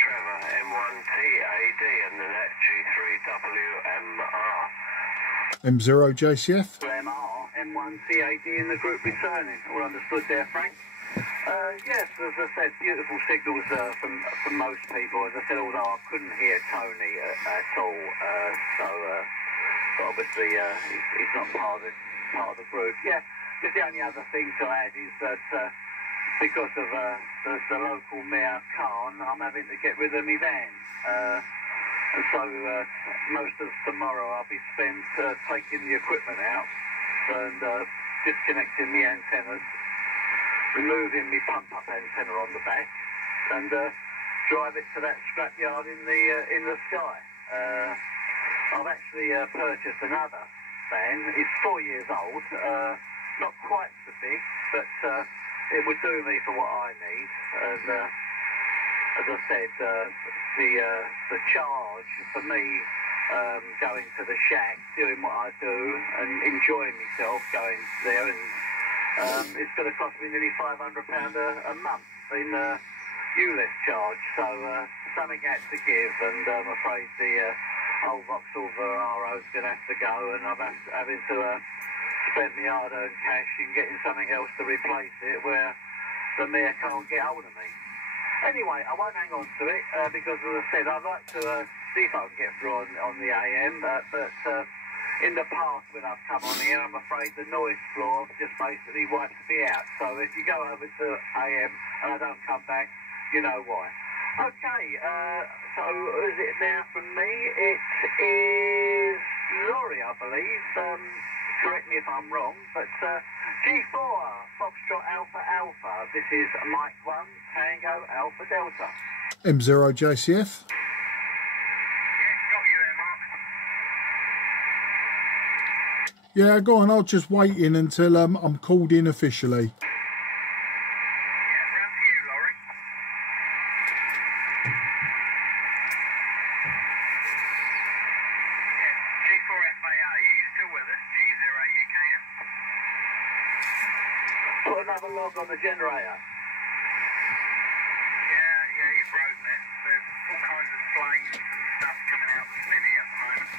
Trevor, M1TAD and the net G3WMR. M0JCF. MR, M1CAD in the group returning. All understood there, Frank? Yes, as I said, beautiful signals from most people. As I said, although I couldn't hear Tony at all, so obviously he's not part of the group. Yeah, just the only other thing to add is that because of the local mayor Khan, I'm having to get rid of my van. And so most of tomorrow I'll be spent taking the equipment out and disconnecting the antennas, removing the pump-up antenna on the back, and drive it to that scrapyard in the sky. I've actually purchased another van. It's 4 years old, not quite so big, but it would do me for what I need. And as I said, the charge for me going to the shack, doing what I do, and enjoying myself going there, and it's going to cost me nearly £500 a month in ULEZ charge. So something had to give, and I'm afraid the old Vauxhall Veraro's going to have to go, and I'm having to spend my hard-earned cash in getting something else to replace it, where the mayor can't get hold of me. Anyway, I won't hang on to it, because as I said, I'd like to see if I can get through on the AM, but in the past when I've come on here, I'm afraid the noise floor just basically wipes me out. So if you go over to AM and I don't come back, you know why. Okay, so is it now from me? It is Laurie, I believe. Correct me if I'm wrong, but G4, Foxtrot Alpha Alpha. This is Mike 1, Tango Alpha Delta. M0JCF. Yeah, go on, I'll just wait in until I'm called in officially. Yeah, round to you, Laurie. Yeah, G4FAA, are you still with us? G0UKM? Put another log on the generator. Yeah, you broke it. There's all kinds of flames and stuff coming out the smithy at the moment.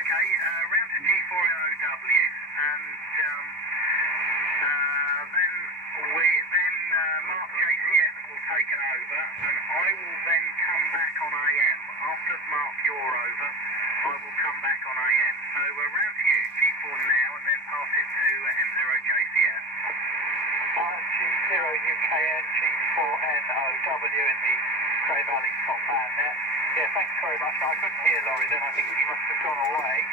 Okay, round to G4NOW, and then Mark JCF will take it over, and I will then come back on AM. After Mark, you're over, I will come back on AM. So round to you, G4 now, and then pass it to M0JCF. G0UKN, G4NOW in the Cray Valley top band there. Yeah, thanks very much. I couldn't hear Laurie then. I think he must have gone away.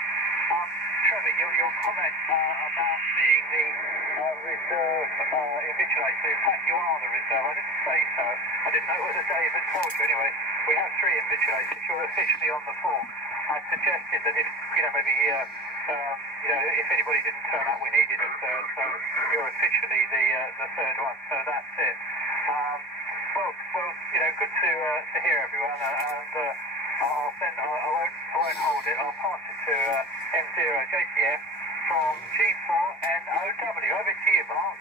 Trevor, your comment about being the reserve invigilator. In fact, you are the reserve. I didn't say so. I didn't know whether Dave had told you. Anyway, we have 3 invigilators. You're officially on the 4th. I suggested that if, maybe, if anybody didn't turn up, we needed a third. So you're officially the third one. So that's it. Well, good to hear everyone. And I won't hold it. I'll pass it to M0JCF from G4NOW. Over to you, Mark.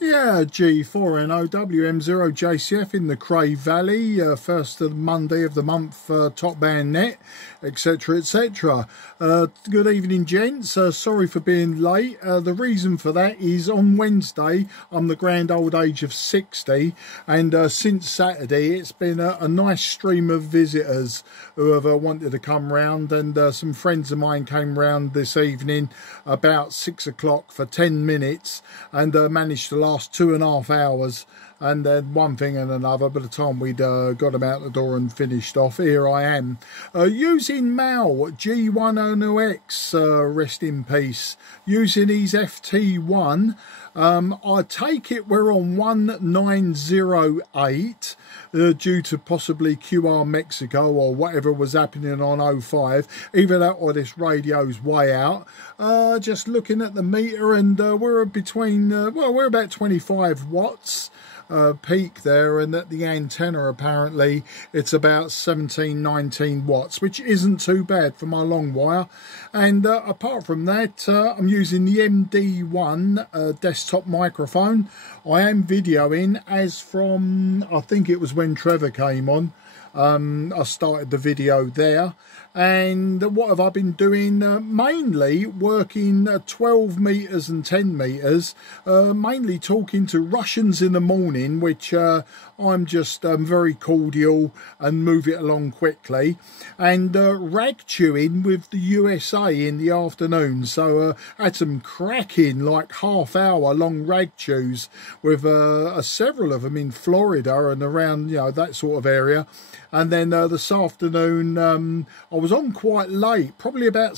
Yeah, G4NOW, M0JCF in the Cray Valley, first of Monday of the month, top band net, etc, etc. Good evening, gents. Sorry for being late. The reason for that is on Wednesday I'm the grand old age of 60, and since Saturday it's been a nice stream of visitors who have wanted to come round, and some friends of mine came round this evening about 6 o'clock for 10 minutes and managed to last 2.5 hours, and then one thing and another. By the time we'd got them out the door and finished off, here I am using Mal G100X, rest in peace, using his FT1. I take it we're on 1908 due to possibly QR Mexico or whatever was happening on 05. Either that or this radio's way out. Just looking at the meter, and we're between, we're about 25 watts. Peak there, and at the antenna apparently it's about 17-19 watts, which isn't too bad for my long wire. And apart from that, I'm using the MD1 desktop desktop microphone. I am videoing as from, I think it was when Trevor came on. I started the video there. And what have I been doing? Mainly working 12 meters and 10 meters, mainly talking to Russians in the morning, which I'm just very cordial and move it along quickly, and rag chewing with the USA in the afternoon. So had some cracking, like half-hour long rag chews with several of them in Florida and around, you know, that sort of area. And then this afternoon I was on quite late, probably about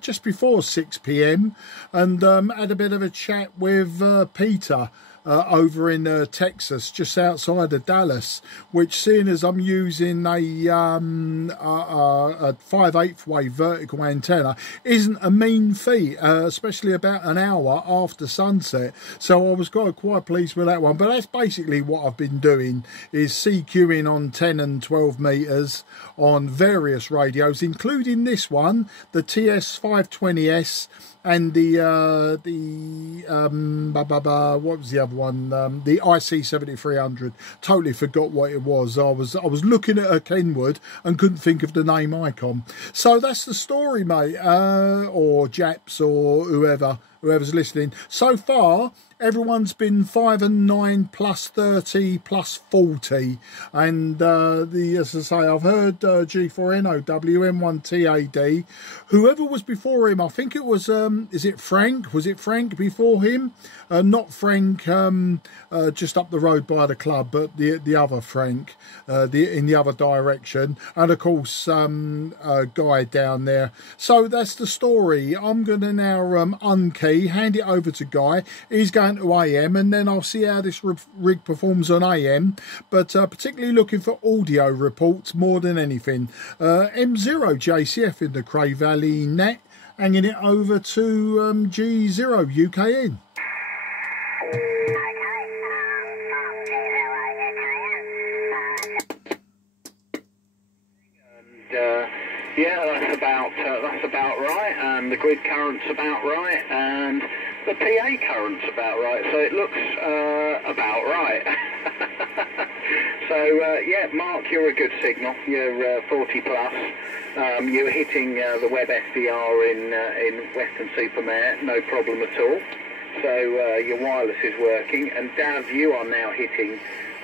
just before 6 p.m, and had a bit of a chat with Peter over in Texas, just outside of Dallas, which, seeing as I'm using a 5/8 wave vertical antenna, isn't a mean feat, especially about an hour after sunset. So I was quite pleased with that one. But that's basically what I've been doing, is CQing on 10 and 12 meters on various radios, including this one, the TS520S, and the what was the other one? The IC7300. Totally forgot what it was. I was looking at a Kenwood and couldn't think of the name icon. So that's the story, mate, or Japs, or whoever's listening. So far, everyone's been 5 and 9 plus 30 plus 40, and as I say, I've heard G4NOW, M1TAD, whoever was before him. I think it was is it Frank? Was it Frank before him? Not Frank, just up the road by the club, but the other Frank, in the other direction, and of course a guy down there. So that's the story. I'm going to now unkey, hand it over to Guy. He's going to AM, and then I'll see how this rig performs on AM, but particularly looking for audio reports more than anything. M0 JCF in the Cray Valley net, hanging it over to G0 UKN. Yeah, that's about right, and the grid current's about right, and the PA current's about right, so it looks about right. So yeah, Mark, you're a good signal. You're 40 plus. You're hitting the web SDR in Western Supermare, no problem at all. So your wireless is working, and Dav, you are now hitting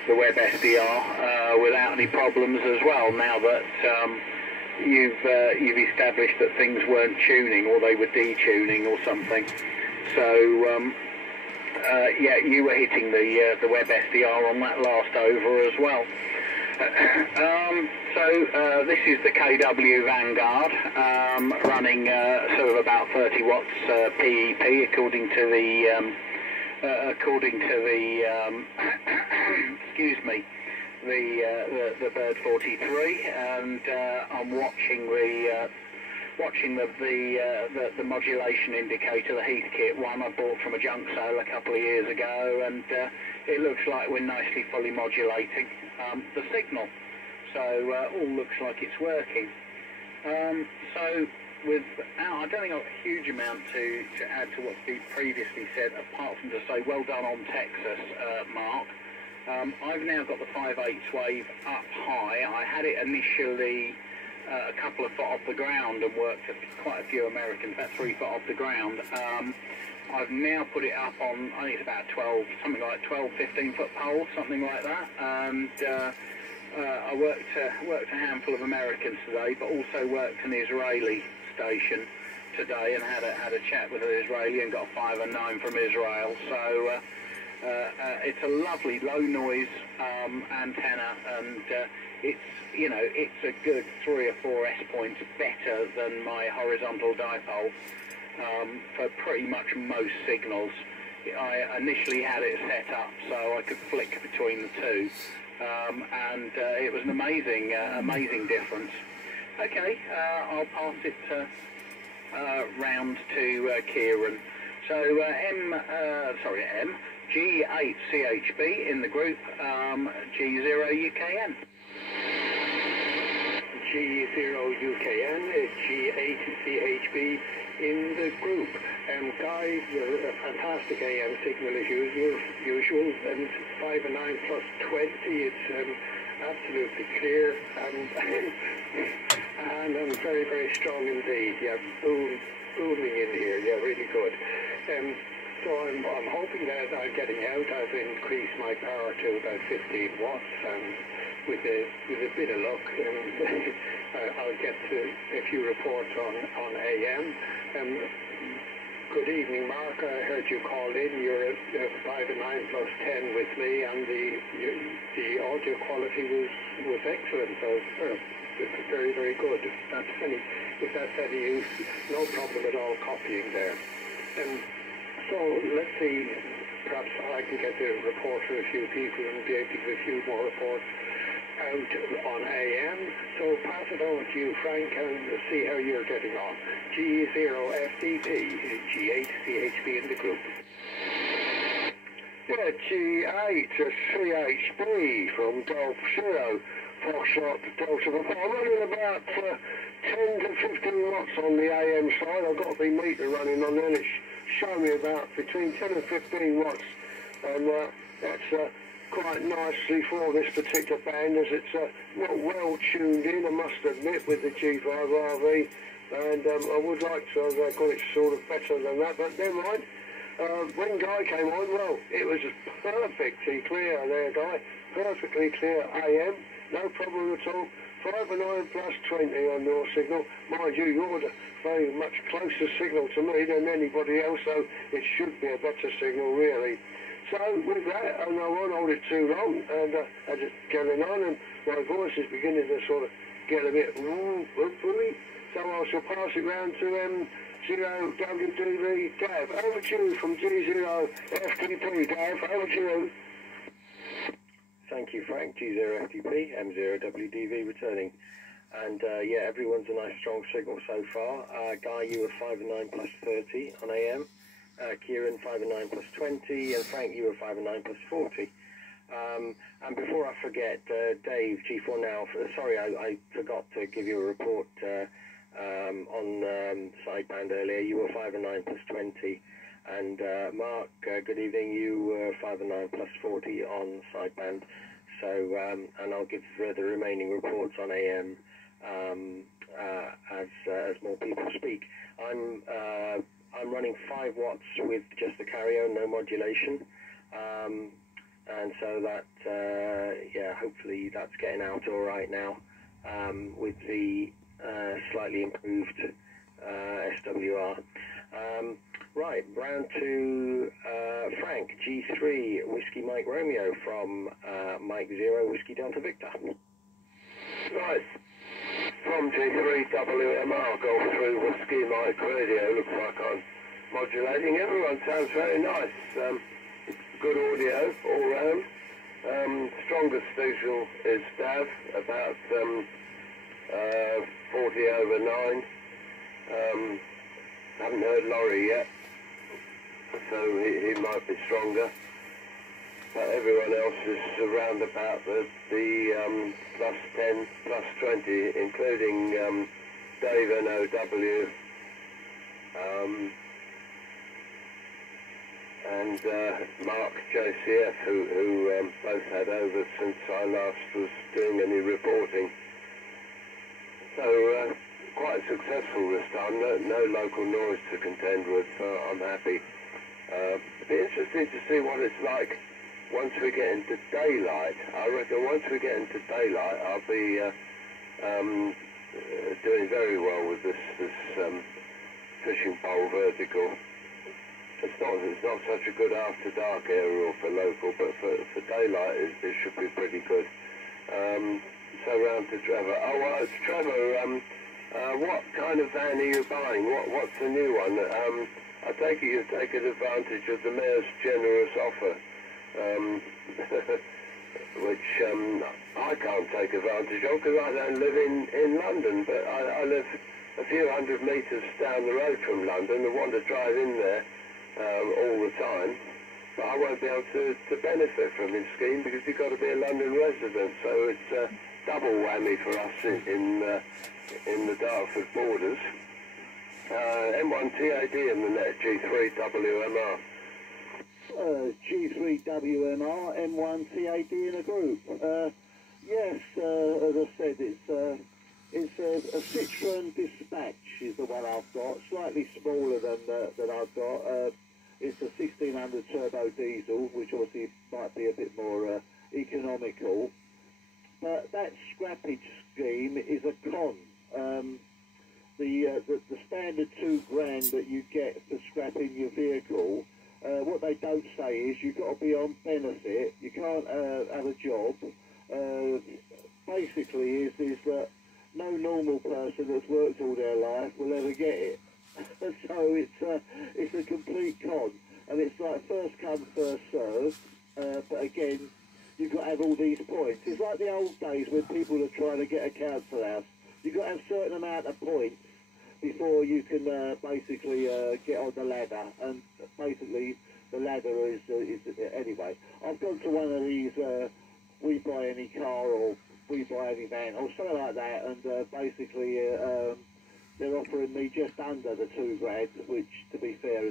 the web SDR without any problems as well. Now that you've established that things weren't tuning, or they were detuning or something. So yeah, you were hitting the web SDR on that last over as well. So this is the KW Vanguard, running sort of about 30 watts PEP, according to the excuse me, the Bird 43, and I'm watching the modulation indicator, the Heathkit one I bought from a junk sale a couple of years ago, and it looks like we're nicely fully modulating the signal. So all looks like it's working. So I don't think I've a huge amount to add to what Steve previously said, apart from to say well done on Texas, Mark. I've now got the 5/8 wave up high. I had it initially a couple of foot off the ground and worked at quite a few Americans, about 3 foot off the ground. I've now put it up on, I think it's about 12, something like 12, 15 foot poles, something like that. And I worked a handful of Americans today, but also worked an Israeli station today and had a chat with an Israeli and got a 5 and 9 from Israel. So it's a lovely low noise antenna, and it's a good 3 or 4 S points better than my horizontal dipole for pretty much most signals. I initially had it set up so I could flick between the two, and it was an amazing difference. Okay, I'll pass it round to Kieran. So G8CHB in the group, G0 UKN. G0UKN, G8CHB in the group. Guy, you're a fantastic AM signal as usual, and 5 and 9 plus 20, it's absolutely clear, and very, very strong indeed. Yeah, booming in here, yeah, really good. So I'm hoping that I'm getting out. I've increased my power to about 15 watts, and with a bit of luck, I'll get a few reports on AM. Good evening, Mark. I heard you called in. You're at 5 and 9 plus 10 with me, and the audio quality was excellent. So very, very good. If that's any use, no problem at all copying there. So let's see. Perhaps I can get the report to a few people and be able to give a few more reports out on AM. So pass it over to you, Frank, and see how you're getting on. G0FDP, G8CHB in the group. Yeah, G8CHB from Golf Zero, Foxtrot Delta Papa. I'm running about 10 to 15 watts on the AM side. I've got the meter running on there, and it's showing me about between 10 and 15 watts. And that's quite nicely for this particular band, as it's not well tuned in, I must admit, with the G5RV, and I would like to have got it sort of better than that, but never mind. When Guy came on, well, it was perfectly clear there, Guy, perfectly clear AM, no problem at all. 5 and 9 plus 20 on your signal. Mind you, you're the very much closer signal to me than anybody else, so it should be a better signal, really. So with that, I won't hold it too long, and as it's going on, and my voice is beginning to sort of get a bit woofy, so I shall pass it round to M0WDV. Gav, over to you from G0FTP. Gav, over to you. Thank you, Frank. G0FDP, M0WDV returning. And yeah, everyone's a nice strong signal so far. Guy, you were 5 and 9 plus 30 on AM. Kieran, 5 and 9 plus 20. And Frank, you were 5 and 9 plus 40. And before I forget, Dave, G4 now, sorry, I forgot to give you a report on sideband earlier. You were 5 and 9 plus 20. And Mark, good evening. You were 5 and 9 plus 40 on sideband. So, and I'll give the remaining reports on AM as more people speak. I'm running 5 watts with just the carry-on, no modulation. And so that, yeah, hopefully that's getting out all right now with the slightly improved SWR. Right, round to Frank, G3, Whiskey Mike Romeo from Mike 0, Whiskey Delta Victor. Right, from G3 WMR, Golf through Whiskey Mike Radio. Looks like I'm modulating. Everyone sounds very nice. Good audio all round. Strongest signal is Dav, about 40 over 9. Haven't heard Laurie yet, so he might be stronger. But everyone else is around about the plus 10, plus 20, including Dave NOW and Mark JCF, who both had over since I last was doing any reporting. So quite successful this time, no local noise to contend with, so I'm happy. It'll be interesting to see what it's like once we get into daylight. I reckon once we get into daylight, I'll be doing very well with this fishing pole vertical. It's not such a good after dark area for local, but for daylight it should be pretty good. So round to Trevor. Oh, well, it's Trevor. What kind of van are you buying? What's the new one? I take it you've taken advantage of the Mayor's generous offer, which I can't take advantage of because I don't live in London, but I live a few hundred metres down the road from London and want to drive in there all the time. but I won't be able to benefit from his scheme because you've got to be a London resident. So it's a double whammy for us in the Dartford borders. M1 TAD in the net, G3WMR. G3WMR, M1 TAD in a group. Yes, as I said, it's a Citroen Dispatch is the one I've got, slightly smaller than I've got. It's a 1600 turbo diesel, which obviously might be a bit more economical. But that scrappage scheme is a con. The standard £2,000 that you get for scrapping your vehicle, what they don't say is you've got to be on benefit, you can't have a job. Basically is that no normal person that's worked all their life will ever get it. So it's a complete con, and it's like first come, first served. But again, you've got to have all these points. It's like the old days when people are trying to get a council house. You've got to have a certain amount of points before you can basically get on the ladder. And basically, the ladder is anyway. I've gone to one of these We Buy Any Car or We Buy Any Van or something like that, and basically they're offering me just under the £2,000, which, to be fair,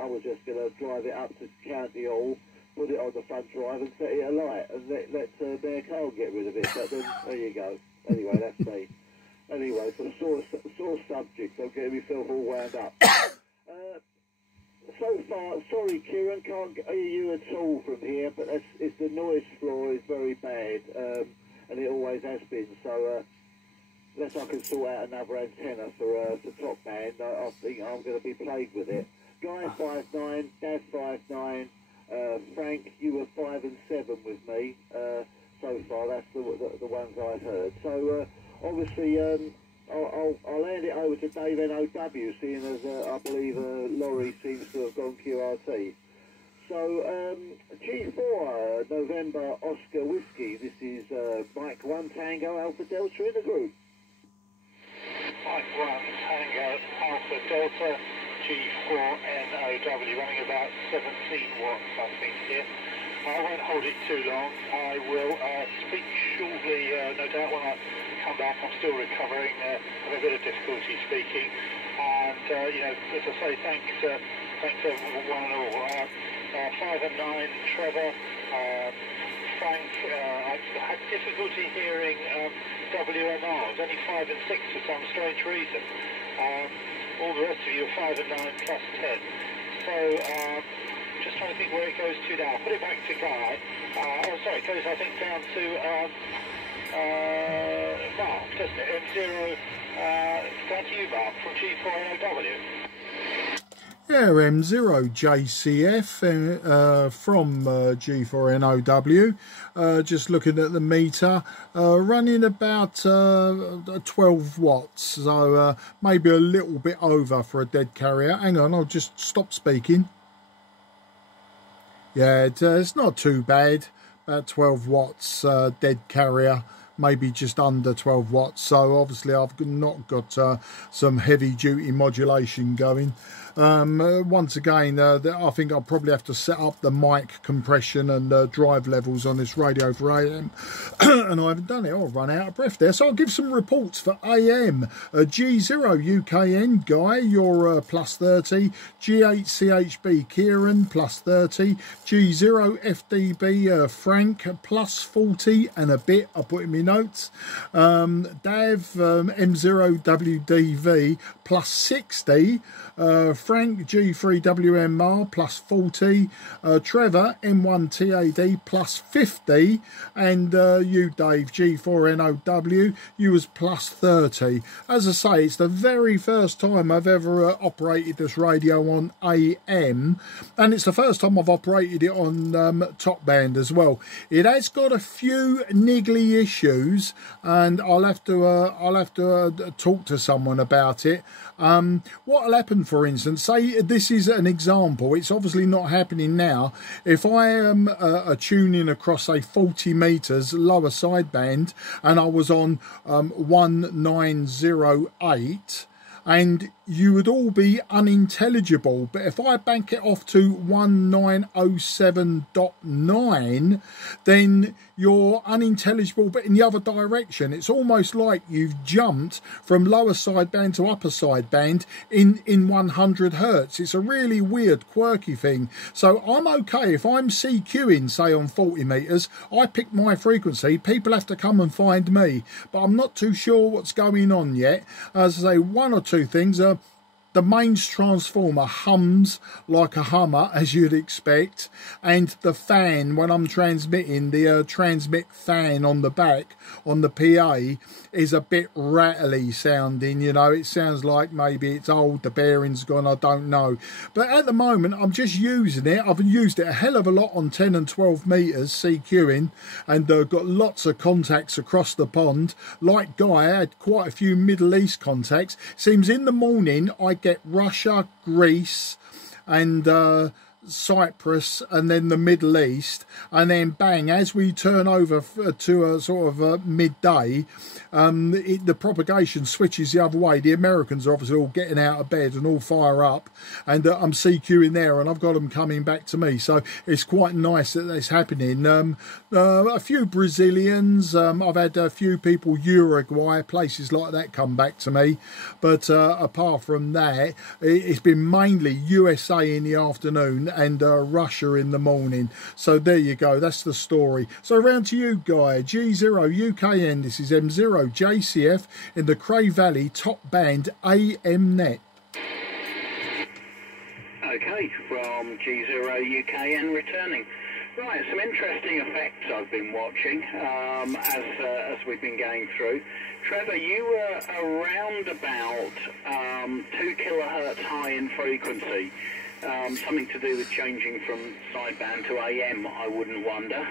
I was just going to drive it up to County Hall, put it on the front drive and set it alight and let Mayor Cole get rid of it. But then, there you go. Anyway, that's me. Anyway, so sore subject. I'm getting myself all wound up. So far, sorry, Kieran, can't hear you at all from here, but it's the noise floor is very bad, and it always has been. So unless I can sort out another antenna for top band, I think I'm going to be plagued with it. Guy 5'9", Dad 5'9", Frank, you were 5 and 7 with me so far. That's the ones I've heard. So obviously, I'll hand it over to Dave NOW, seeing as I believe Laurie seems to have gone QRT. So G4 November Oscar Whiskey. This is Mike 1 Tango Alpha Delta in the group. Mike 1 Tango Alpha Delta G4NOW, running about 17 watts, I think, here. I won't hold it too long. I will speak shortly, no doubt, when I come back. I'm still recovering, have a bit of difficulty speaking. And, you know, as I say, thanks everyone and all. 5 and 9, Trevor, Frank, I had difficulty hearing WMR. It was only 5 and 6 for some strange reason. All the rest of you are 5 and 9 plus 10. So, just trying to think where it goes to now. Put it back to Guy. Oh, sorry, it goes, I think, down to Mark, doesn't it? M0, down to you, Mark, from G4NOW. Yeah, M0JCF from G4NOW, just looking at the meter, running about 12 watts, so maybe a little bit over for a dead carrier. Hang on, I'll just stop speaking. Yeah, it's not too bad, about 12 watts dead carrier. Maybe just under 12 watts, so obviously I've not got some heavy duty modulation going. Once again, I think I'll probably have to set up the mic compression and drive levels on this radio for AM, and I haven't done it. I'll run out of breath there, so I'll give some reports for AM. G0 UKN Guy, you're plus 30. G8 CHB Kieran, plus 30. G0 FDB Frank, plus 40 and a bit. I put in my notes. Dav M0 WDV, plus 60. Frank G3WMR plus 40, Trevor M1 TAD plus 50, and you Dave G4NOW, you was plus 30. As I say, it's the very first time I've ever operated this radio on AM, and it's the first time I've operated it on top band as well. It has got a few niggly issues, and I'll have to talk to someone about it. What'll happen, for instance, say this is an example, it's obviously not happening now. If I am tuning across, say, 40 meters lower sideband, and I was on 1908, and you would all be unintelligible. But if I bank it off to 1907.9, then you're unintelligible, but in the other direction. It's almost like you've jumped from lower sideband to upper sideband in 100 hertz. It's a really weird, quirky thing. So I'm okay if I'm CQing, say on 40 meters, I pick my frequency, people have to come and find me, but I'm not too sure what's going on yet. As I say, one or two things are, the mains transformer hums like a Hummer, as you'd expect, and the fan, when I'm transmitting, the transmit fan on the back, on the PA, is a bit rattly sounding, you know. It sounds like maybe it's old, the bearing's gone, I don't know. But at the moment, I'm just using it. I've used it a hell of a lot on 10 and 12 metres, CQing, and got lots of contacts across the pond. Like Guy, I had quite a few Middle East contacts. Seems in the morning, I get Russia, Greece, and Cyprus, and then the Middle East, and then bang, as we turn over to a sort of midday, the propagation switches the other way. The Americans are obviously all getting out of bed and all fire up, and I'm CQing there, and I've got them coming back to me. So it's quite nice that that's happening. A few Brazilians, I've had a few people, Uruguay, places like that come back to me, but apart from that, it's been mainly USA in the afternoon and Russia in the morning. So there you go, that's the story. So round to you, Guy. G0UKN, this is M0JCF in the Cray Valley top band AM net. Okay, from G0UKN returning. Right, some interesting effects I've been watching as we've been going through. Trevor, you were around about 2 kilohertz high in frequency. Something to do with changing from sideband to AM, I wouldn't wonder.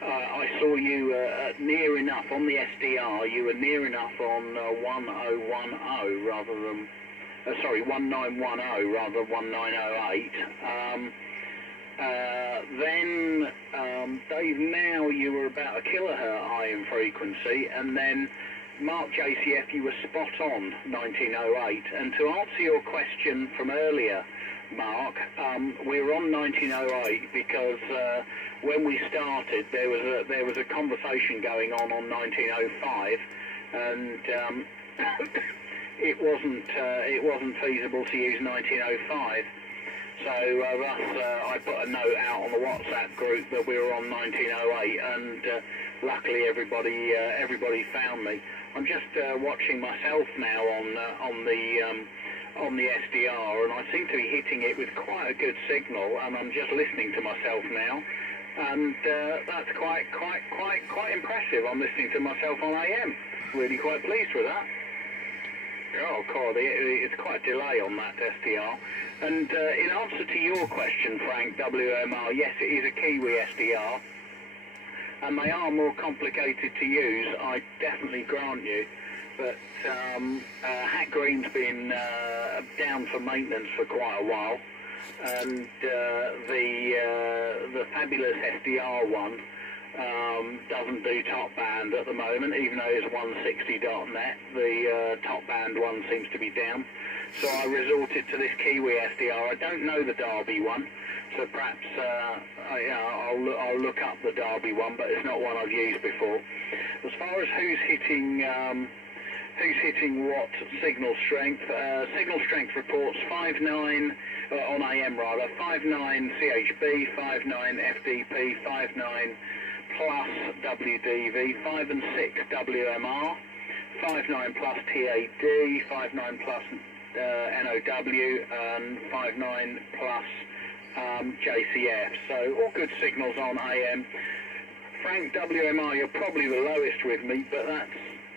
I saw you near enough on the SDR. You were near enough on 1010 rather than, 1910 rather than 1908. Then, Dave, now you were about a kilohertz high in frequency, and then Mark JCF, you were spot on 1908. And to answer your question from earlier, Mark, we were on 1908 because when we started, there was a conversation going on 1905, and it wasn't feasible to use 1905. So I put a note out on the WhatsApp group that we were on 1908, and luckily everybody found me. I'm just watching myself now on the SDR, and I seem to be hitting it with quite a good signal, and I'm just listening to myself now, and that's quite impressive. I'm listening to myself on AM. Really quite pleased with that. Oh, God, it's quite a delay on that SDR. And in answer to your question, Frank, WMR, yes, it is a Kiwi SDR, and they are more complicated to use, I definitely grant you. But Hat Green's been down for maintenance for quite a while, and the fabulous SDR one doesn't do top band at the moment, even though it's 160.net. The top band one seems to be down. So I resorted to this Kiwi SDR. I don't know the Derby one, so perhaps I'll look up the Derby one, but it's not one I've used before. As far as who's hitting what signal strength reports 5.9 on AM rather, 5.9 CHB, 5.9 FDP, 5.9 plus WDV, 5 and 6 WMR, 5.9 plus TAD, 5.9 plus NOW, and 5.9 plus JCF. So all good signals on AM. Frank, WMR, you're probably the lowest with me, but that's,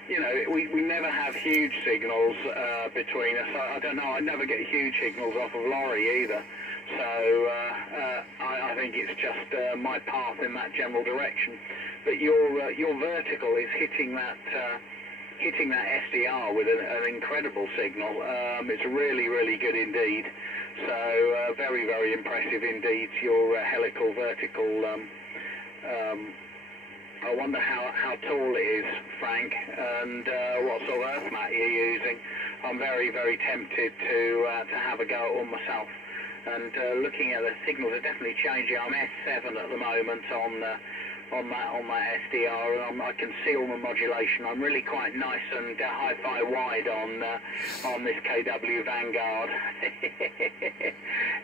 you know, we never have huge signals between us. I don't know, I never get huge signals off of Laurie either. So I think it's just my path in that general direction. But your vertical is hitting that SDR with an incredible signal. It's really, really good indeed. So very, very impressive indeed, your helical vertical. I wonder how tall it is, Frank, and what sort of earth mat you're using. I'm very, very tempted to have a go at one myself. And looking at the signals are definitely changing. I'm S7 at the moment on that SDR, and I can see all the modulation. I'm really quite nice and hi-fi wide on this KW Vanguard.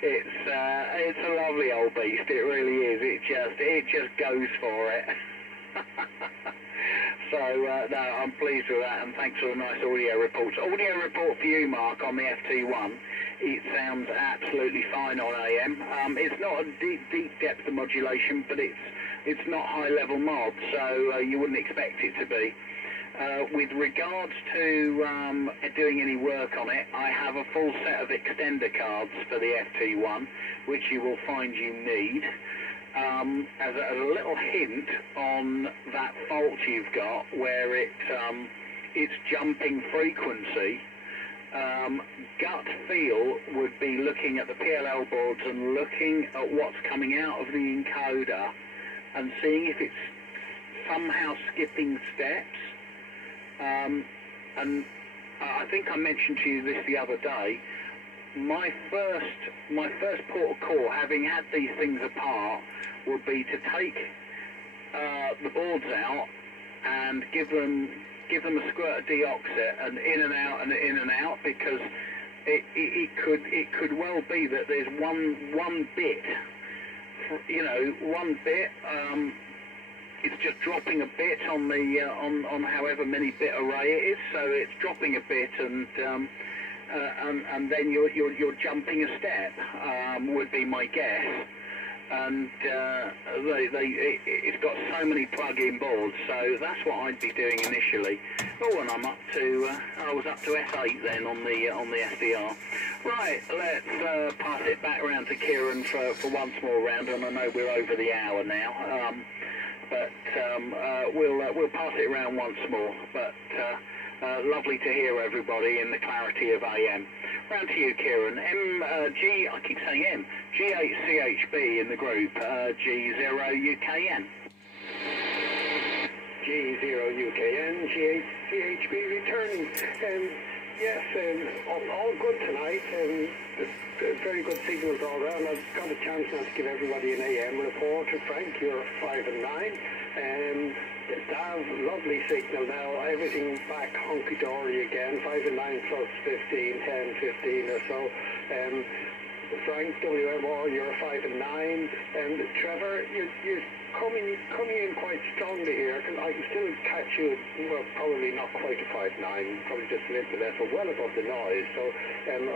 It's a lovely old beast. It really is. It just goes for it. So, no, I'm pleased with that, and thanks for the nice audio reports. Audio report for you, Mark, on the FT1. It sounds absolutely fine on AM. It's not a deep depth of modulation, but it's not high-level mod, so you wouldn't expect it to be. With regards to doing any work on it, I have a full set of extender cards for the FT1, which you will find you need. As a little hint on that fault you've got, where it's jumping frequency, gut feel would be looking at the PLL boards and looking at what's coming out of the encoder and seeing if it's somehow skipping steps. And I think I mentioned to you this the other day. My first port of call, having had these things apart, would be to take the boards out and give them a squirt of deoxit and in and out and in and out, because it could well be that there's one bit, it's just dropping a bit on the on however many bit array it is, so it's dropping a bit and then you're jumping a step, would be my guess. And it's got so many plug-in boards, so that's what I'd be doing initially. Oh, and I was up to S8 then on the SDR. Right, let's pass it back around to Kieran for one small round, and I know we're over the hour now. But we'll pass it around once more. But lovely to hear everybody in the clarity of AM. Round to you, Kieran. I keep saying M. G8CHB in the group. G0UKN. G0UKN, G8CHB returning. Yes, all good tonight. Very good signals all around. I've got a chance now to give everybody an AM report. Frank, you're 5 and 9. Dav, lovely signal now. Everything back hunky-dory again. 5 and 9 plus 15, 10, 15 or so. Frank, WMR, you're 5 and 9. Trevor, you're coming in quite strongly here. I can still catch you, well, probably not quite a 5-9, probably just a little bit less, but well above the noise. So I'm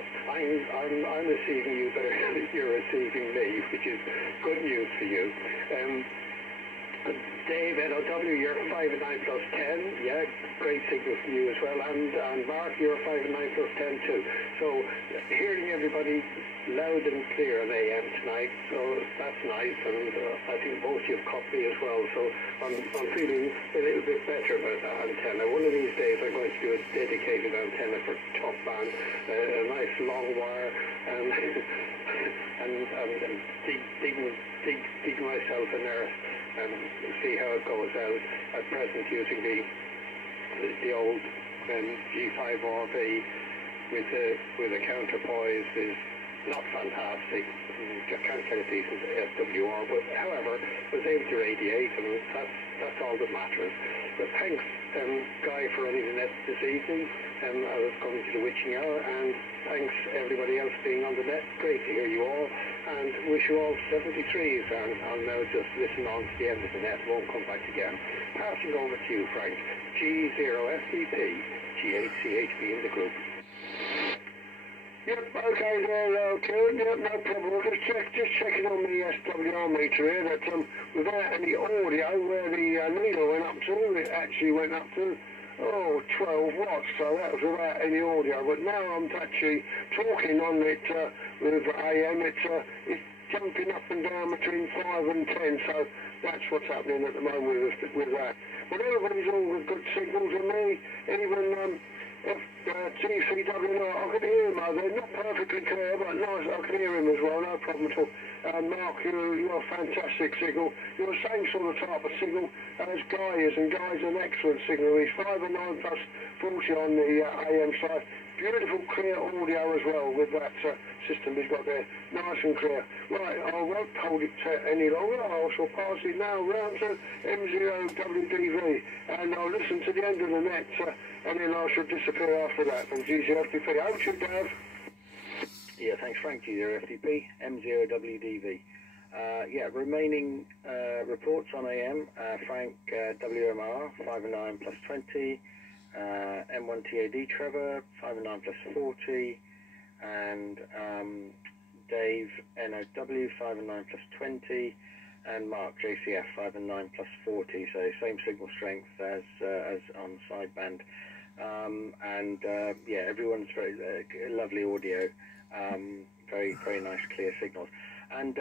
receiving you better than you're receiving me, which is good news for you. Dave, NOW, you're 5 and 9 plus 10. Yeah, great signal from you as well. And Mark, you're 5 and 9 plus 10 too. So hearing everybody loud and clear on AM tonight, so that's nice. And I think both you've caught me as well. So I'm feeling a little bit better about that antenna. One of these days I'm going to do a dedicated antenna for top band, a nice long wire, and dig myself in there and see how it goes out. At present, using the old G5RV with a counterpoise is not fantastic. I can't get a decent SWR, but however, I was able to radiate, and that's all that matters. But thanks, Guy, for running the net this evening. I was coming to the witching hour, and thanks everybody else being on the net. Great to hear you all, and wish you all 73s, and I'll now just listen on to the end of the net, won't come back again. Passing over to you, Frank. G0FDP, G8CHB in the group. Yep, okay there, Kieran. Yep, no problem. We'll just checking on the SWR meter here that without any audio, where the needle went up to, it actually went up to 12 watts, so that was without any audio. But now I'm actually talking on it with AM, it's jumping up and down between 5 and 10, so that's what's happening at the moment with that. But everybody's all with good signals, and me, anyone TCW, I can hear him, they're not perfectly clear, but nice, I can hear him as well, no problem at all. Mark, you're a fantastic signal. You're the same sort of type of signal as Guy is, and Guy's an excellent signal. He's 5 and 9 plus 40 on the AM side. beautiful clear audio as well with that system he's got there, nice and clear. Right, I won't hold it any longer. I shall pass it now round to M0WDV, and I'll listen to the end of the net, and then I shall disappear after that from GCFTP. Over to you, Dav. Yeah, thanks, Frank. G0FTP, M0WDV. Yeah, remaining reports on AM, Frank WMR, 509 plus 20, M1TAD Trevor, 509 plus 40, and Dave NOW, 509 plus 20, and Mark JCF, 509 plus 40, so same signal strength as on sideband. And yeah, everyone's very lovely audio, very, very nice clear signals. And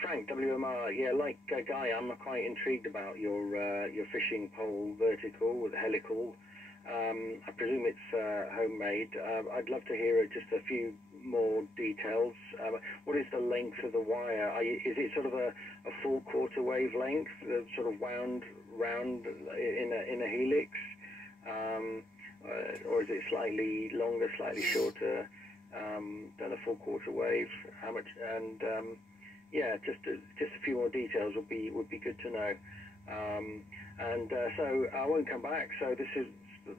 Frank, WMR, yeah, like Guy, I'm quite intrigued about your fishing pole vertical, helical. I presume it's homemade. I'd love to hear just a few more details. What is the length of the wire? Is it sort of a full quarter wave length, sort of wound round in a helix? Or is it slightly longer, slightly shorter than a full quarter wave? How much? And yeah, just a few more details would be good to know. So I won't come back. So this is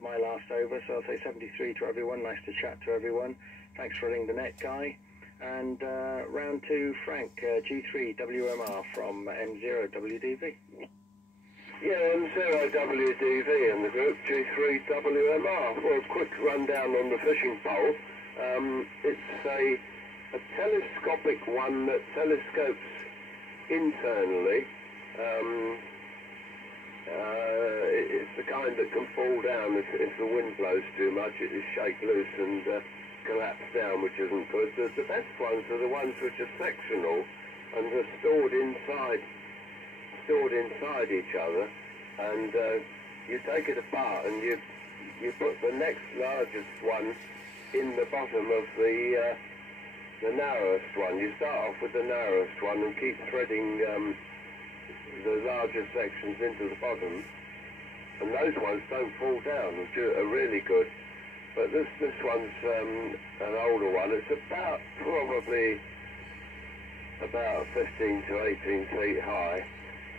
my last over. So I'll say 73 to everyone. Nice to chat to everyone. Thanks for running the net, Guy. And round to Frank, G3 WMR from M0WDV. Yeah, M0WDV and the group G3 WMR. Well, a quick rundown on the fishing pole. It's a telescopic one that telescopes internally. It's the kind that can fall down if the wind blows too much. It is shake loose and collapse down, which isn't good. The best ones are the ones which are sectional and are stored inside each other, and you take it apart and you put the next largest one in the bottom of the narrowest one. You start off with the narrowest one and keep threading the larger sections into the bottom, and those ones don't fall down, which are really good. But this one's an older one. It's probably about 15 to 18 feet high,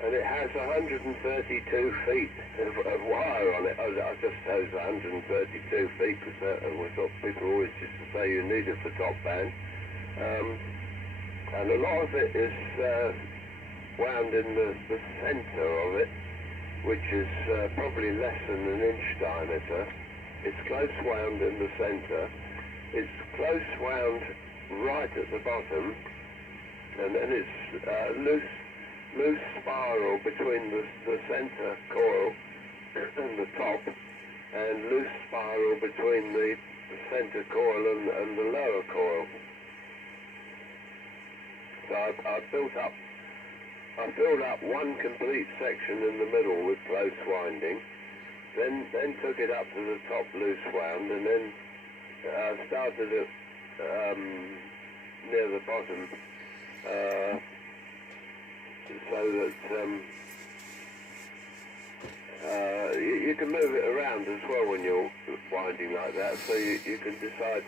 and it has 132 feet of wire on it. I just chose 132 feet because we thought people always used to say you need it for top band. And a lot of it is wound in the centre of it, which is probably less than an inch diameter. It's close wound in the centre. It's close wound right at the bottom, and then it's loose spiral between the centre coil and the top, and loose spiral between the centre coil and the lower coil. So I filled up one complete section in the middle with close winding, then took it up to the top loose wound, and then started it near the bottom, so that you can move it around as well when you're winding like that, so you can decide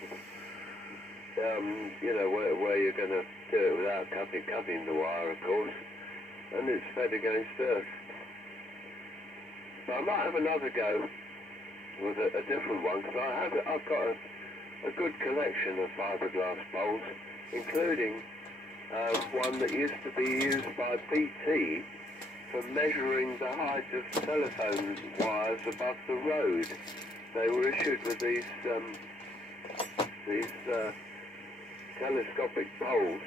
you know, where you're going to do it without cutting the wire, of course, and it's fed against earth. But I might have another go with a different one, because I've got a good collection of fiberglass poles, including one that used to be used by BT for measuring the height of telephone wires above the road. They were issued with these telescopic poles,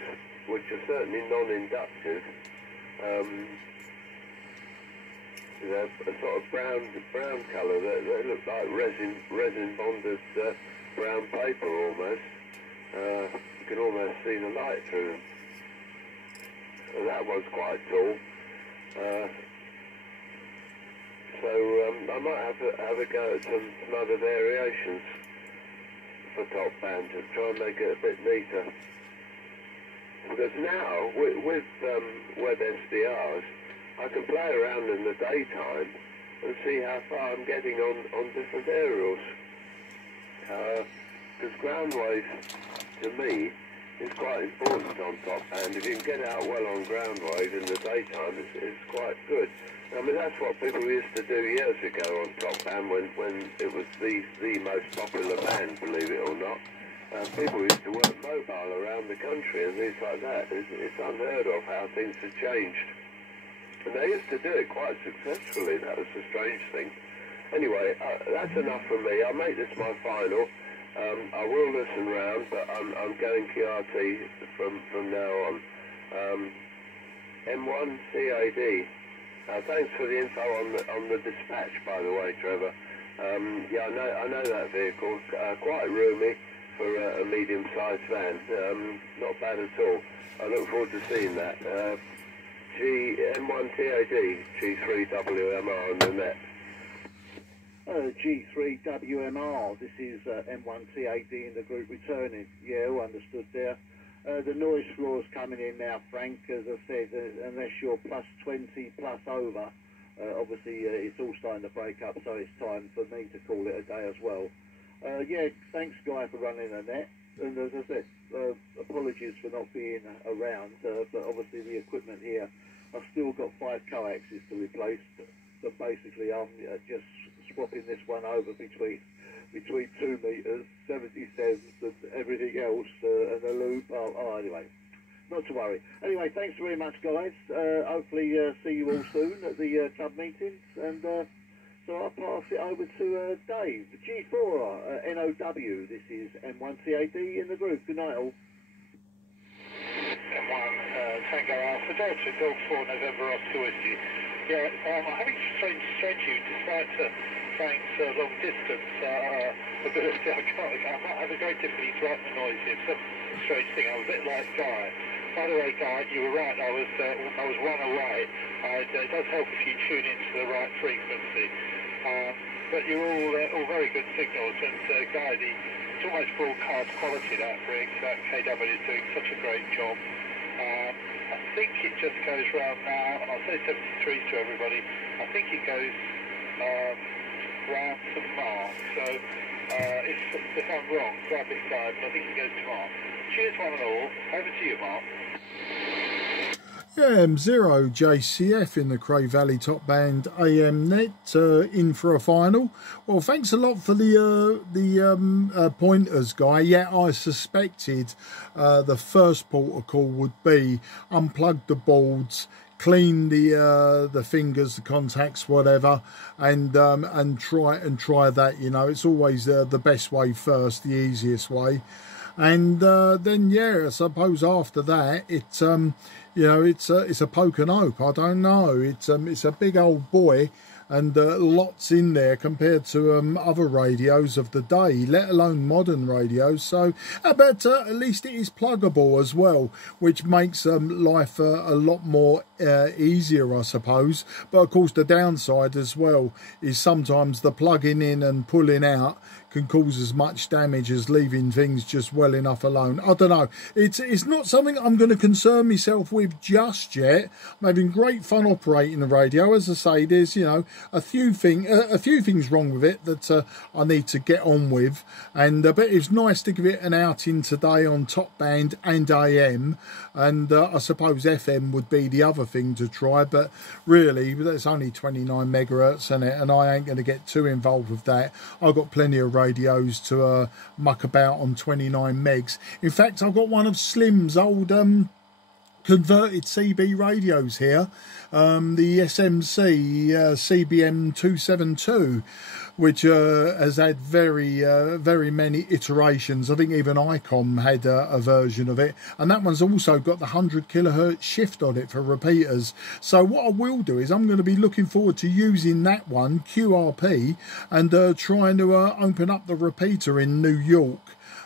which are certainly non-inductive. They're a sort of brown colour. They look like resin bonded brown paper almost. You can almost see the light through them. And that was quite tall. So I might have a go at some other variations for top band to try and make it a bit neater. Because now, with web SDRs, I can play around in the daytime and see how far I'm getting on different aerials. because ground wave, to me, is quite important on top band. If you can get out well on ground wave in the daytime, it's quite good. I mean, that's what people used to do years ago on top band when it was the most popular band, believe it or not. People used to work mobile around the country and things like that. It's unheard of how things have changed. And they used to do it quite successfully. That was the strange thing. Anyway, that's enough from me. I'll make this my final. I will listen round, but I'm going QRT from now on. M1 CAD. Thanks for the info on the dispatch, by the way, Trevor. Yeah, I know that vehicle. Quite roomy for a medium-sized van. Not bad at all. I look forward to seeing that. M1 TAD, G3WMR on the net. G3WMR, this is M1TAD in the group returning. Yeah, all understood there. The noise floor's coming in now, Frank, as I said, unless you're plus 20, plus over. Obviously, it's all starting to break up, so it's time for me to call it a day as well. Yeah, thanks, Guy, for running the net. And as I said, apologies for not being around, but obviously the equipment here, I've still got 5 coaxes to replace, but basically I'm just swapping this one over between 2 meters, 77s and everything else, and a loop. Oh, anyway, not to worry. Anyway, thanks very much, guys. Hopefully see you all soon at the club meetings, and so I'll pass it over to Dave. G4 NOW, this is M1TAD in the group. Good night, all. M1 Tango Alpha Delta, Golf 4 November Oscar Whiskey. Yeah, I'm having strange you, despite Frank's long distance ability. I'm not having great difficulty to write the noise here. Some strange thing. I'm a bit like Guy. By the way, Guy, you were right. I was 1 away. It does help if you tune into the right frequency. But you're all very good signals. And Guy, it's almost broadcast quality, that rig. That KW is doing such a great job. I think it just goes round now, and I'll say 73 to everybody. I think it goes round to Mark. So if I'm wrong, grab this guy, but I think it goes to Mark. Cheers, one and all. Over to you, Mark. Yeah, M0 JCF in the Cray Valley Top Band AM net, in for a final. Well, thanks a lot for the pointers, Guy. Yeah, I suspected the first protocol would be unplug the boards, clean the fingers, the contacts, whatever, and try that. You know, it's always the best way first, the easiest way. And then, yeah, I suppose after that, it's you know, it's a poke and hope. I don't know. It's a big old boy, and lots in there compared to other radios of the day, let alone modern radios. So, but at least it is pluggable as well, which makes life a lot more easier, I suppose. But of course, the downside as well is sometimes the plugging in and pulling out can cause as much damage as leaving things just well enough alone. I don't know. It's not something I'm going to concern myself with just yet. I'm having great fun operating the radio. As I say, there's, you know, a few things wrong with it that I need to get on with. And but it's nice to give it an outing today on top band and AM. And I suppose FM would be the other thing to try. But really, that's only 29 megahertz in it, and I ain't going to get too involved with that. I've got plenty of radios to muck about on 29 megs. In fact, I've got one of Slim's old converted CB radios here, the SMC CBM 272, which has had very many iterations. I think even ICOM had a version of it, and that one's also got the 100 kilohertz shift on it for repeaters. So what I will do is I'm going to be looking forward to using that one, QRP, and trying to open up the repeater in New York.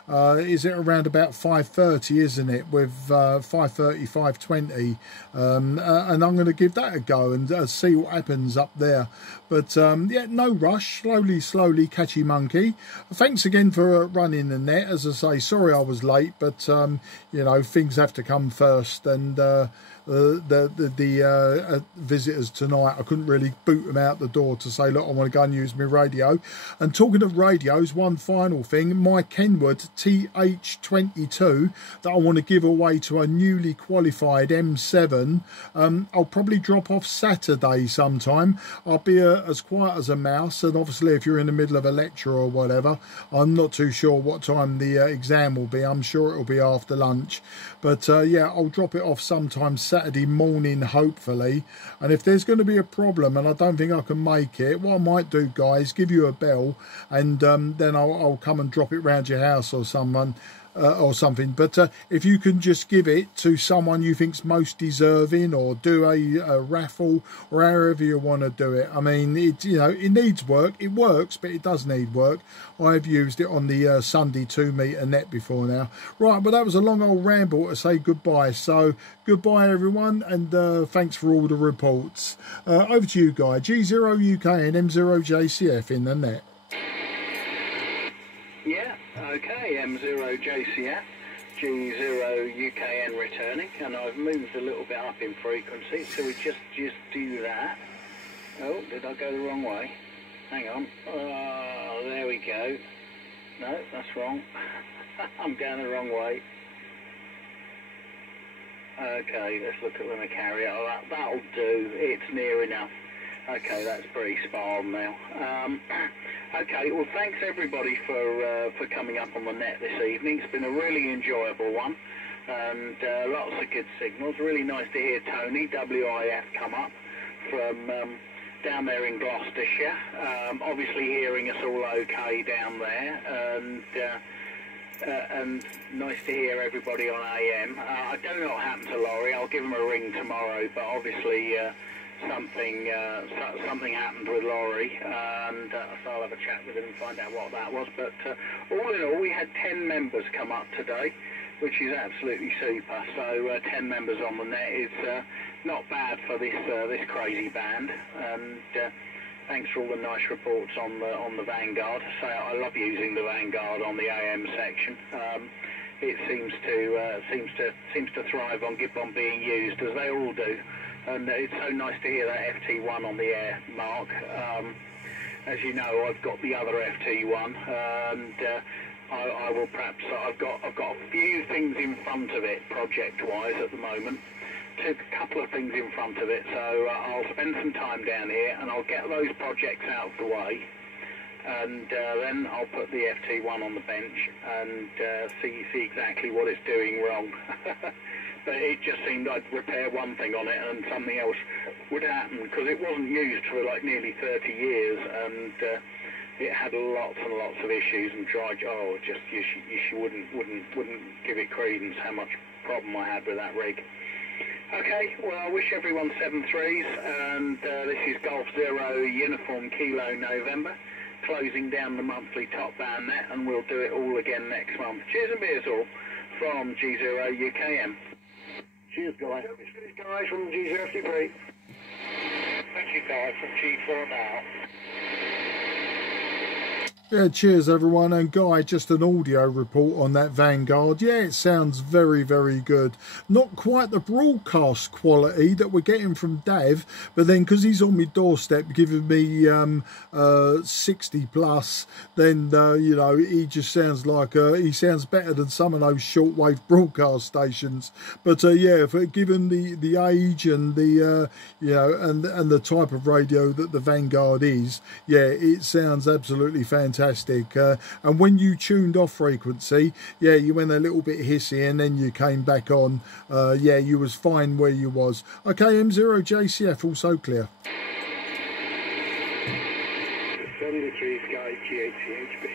Is it around about 5:30, isn't it, with 5:30, 5:20, and I'm going to give that a go and see what happens up there. But yeah, no rush, slowly, catchy monkey. Thanks again for running the net. As I say, sorry I was late, but you know, things have to come first, and visitors tonight. I couldn't really boot them out the door to say, look, I want to go and use my radio. And talking of radios, one final thing, my Kenwood TH22 that I want to give away to a newly qualified M7, I'll probably drop off Saturday sometime. I'll be as quiet as a mouse, and obviously if you're in the middle of a lecture or whatever, I'm not too sure what time the exam will be. I'm sure it'll be after lunch, but yeah, I'll drop it off sometime Saturday morning hopefully. And if there's going to be a problem and I don't think I can make it, what I might do, guys, give you a bell, and then I'll come and drop it round your house or something. But if you can just give it to someone you think's most deserving, or do a raffle, or however you want to do it. I mean, it needs work. It works, but it does need work. I've used it on the Sunday 2-metre net before now. Right, but that was a long old ramble to say goodbye. So goodbye everyone, and thanks for all the reports. Over to you, Guy. G0UK and M0JCF in the net. Yeah, okay, M0JCF, G0UKN returning, and I've moved a little bit up in frequency, so we just do that. Oh, did I go the wrong way? Hang on. Oh, there we go. No, that's wrong. I'm going the wrong way. Okay, let's look at the carrier. Oh, that'll do. It's near enough. Okay, that's pretty spot on now. Okay, well, thanks everybody for coming up on the net this evening. It's been a really enjoyable one, and lots of good signals. Really nice to hear Tony, WIF, come up from down there in Gloucestershire. Obviously hearing us all okay down there, and nice to hear everybody on AM. I don't know what happened to Laurie. I'll give him a ring tomorrow, but obviously something happened with Laurie, and so I'll have a chat with him and find out what that was. But all in all, we had 10 members come up today, which is absolutely super. So 10 members on the net is not bad for this crazy band. And thanks for all the nice reports on the Vanguard. So I love using the Vanguard on the AM section. It seems to thrive on being used, as they all do. And it's so nice to hear that FT1 on the air, Mark. As you know, I've got the other FT1, and I will perhaps. I've got a few things in front of it, project-wise, at the moment. A couple of things in front of it, so I'll spend some time down here, and I'll get those projects out of the way, and then I'll put the FT1 on the bench and see exactly what it's doing wrong. But it just seemed I'd repair one thing on it and something else would happen, because it wasn't used for like nearly 30 years, and it had lots and lots of issues and tried. Oh, just you wouldn't give it credence how much problem I had with that rig. Okay, well, I wish everyone 7-3s, and this is Golf Zero Uniform Kilo November, closing down the monthly top band net, and we'll do it all again next month. Cheers and beers all from G0UKM. Cheers, Guy. This is Guy from G053. Thank you, Guy, from G4 now. Yeah, cheers everyone. And Guy, just an audio report on that Vanguard. Yeah, it sounds very, very good. Not quite the broadcast quality that we're getting from Dav, but then because he's on my doorstep giving me 60 plus, then he just sounds like he sounds better than some of those shortwave broadcast stations. But yeah, given the age and the and the type of radio that the Vanguard is, yeah, it sounds absolutely fantastic. And when you tuned off frequency, yeah, you went a little bit hissy and then you came back on. Yeah, you was fine where you was. Okay, M0JCF also clear. 73 Sky GHCHB.